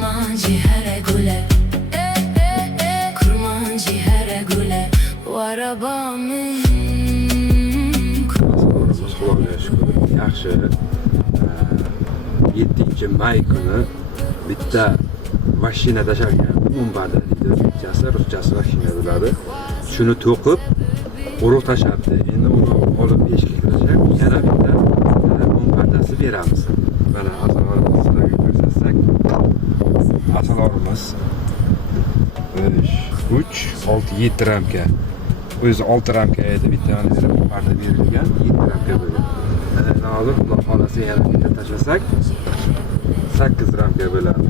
kurmancı here güle, kurmancı here güle. Bu arabamın Xudoga shukr, yaxshi. 7-may kuni bitta mashina tashalgan. Umbarda deydi o'zbekchasi, ruschasi mashina bo'ladi. Shuni to'qib urug' tashlabdi. Endi uni olib peshga kirishib, yana bitta umbardasi beramiz. Mana asalorimizni sizlarga ko'rsatsak. Asalorimiz 3, 6, 7 ramka. O'zi 6 ramka edi, bittani berib, umbarda berilgan 7 ramka bo'lgan. Mana hozir Xudo xolasa yana bitta tashlasak 8 ramka bo'ladi.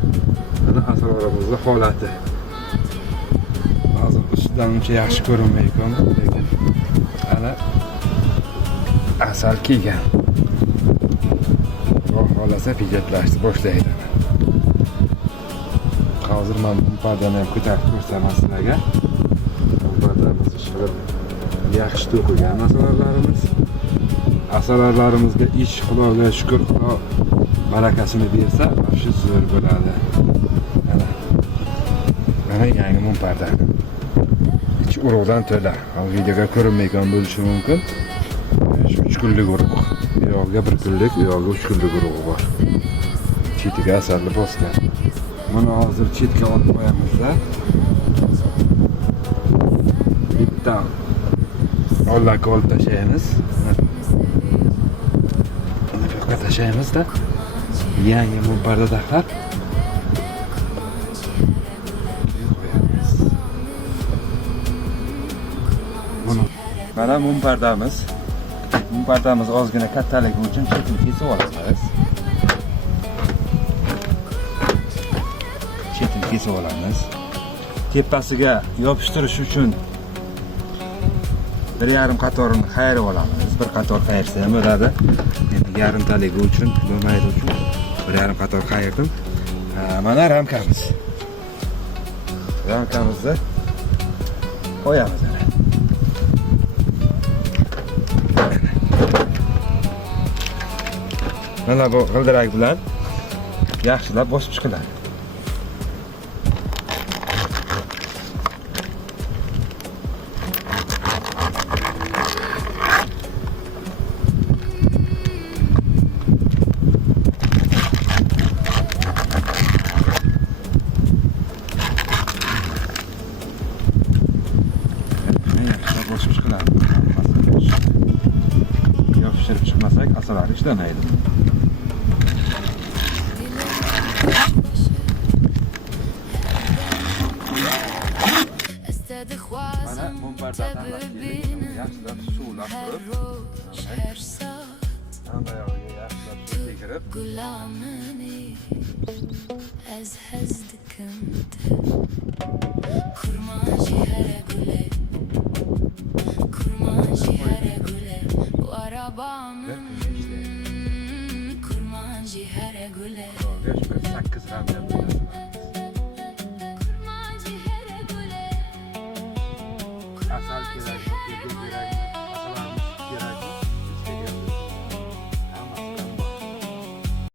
Mana asalorimizni holati. Hozir ustidan uncha yaxshi ko'rinmaydi, lekin ana asal kelgan. Xudo xolasa pijatlashni boshlaydi. Hozir men bu pardani ham ko'tarib ko'rsataman sizlarga. Pardamiz ishqilib yaxshi to'qilgan asalorlarimiz. Asalorlarimizga ish Xudoga shukr, Xudo barakasini bersa, shu zo'r bo'ladi. Mana yangi mumparda. İç urug'dan to'la. Videoga ko'rinmaydigan bo'lishi mumkin. Shu 3 kunlik urug'. Bu yoqqa 1 kunlik, bu yoqqa 3 kunlik urug'i bor. Chetiga asalni bosgan. Buni hozir chetga olib qo'yamiz-da. Bitta ollakka olib tashlaymiz. Buni bu yoqqa tashlaymiz-da. Yangi mumparda taxlab mana mumpardamiz. Mumpardamiz ozgina kattaligi uchun chetini kesib olamiz. Chetini kesib olamiz. Tepasiga yopishtirish uchun 1,5 qatorini qayirib olamiz. Bir qator qayirsa ham bo'ladi. Endi yarimtaligi uchun, bo'lmaydi uchun 1,5 qator qayirdim. Mana ramkamiz. Ramkamizni qo'yamiz. Mana bu g'ildirak bilan yaxshilab bosib chiqiladi. Bosib chiqiladi. Yopishtirib chiqmasak asalari ishlamaydi. Mana mumpardadan yaxshilab suvlab turib, hammayog'iga yaxshilab suv tegirib, kurmancı here güle. 8 ramka bo'ladi. Asal kerak.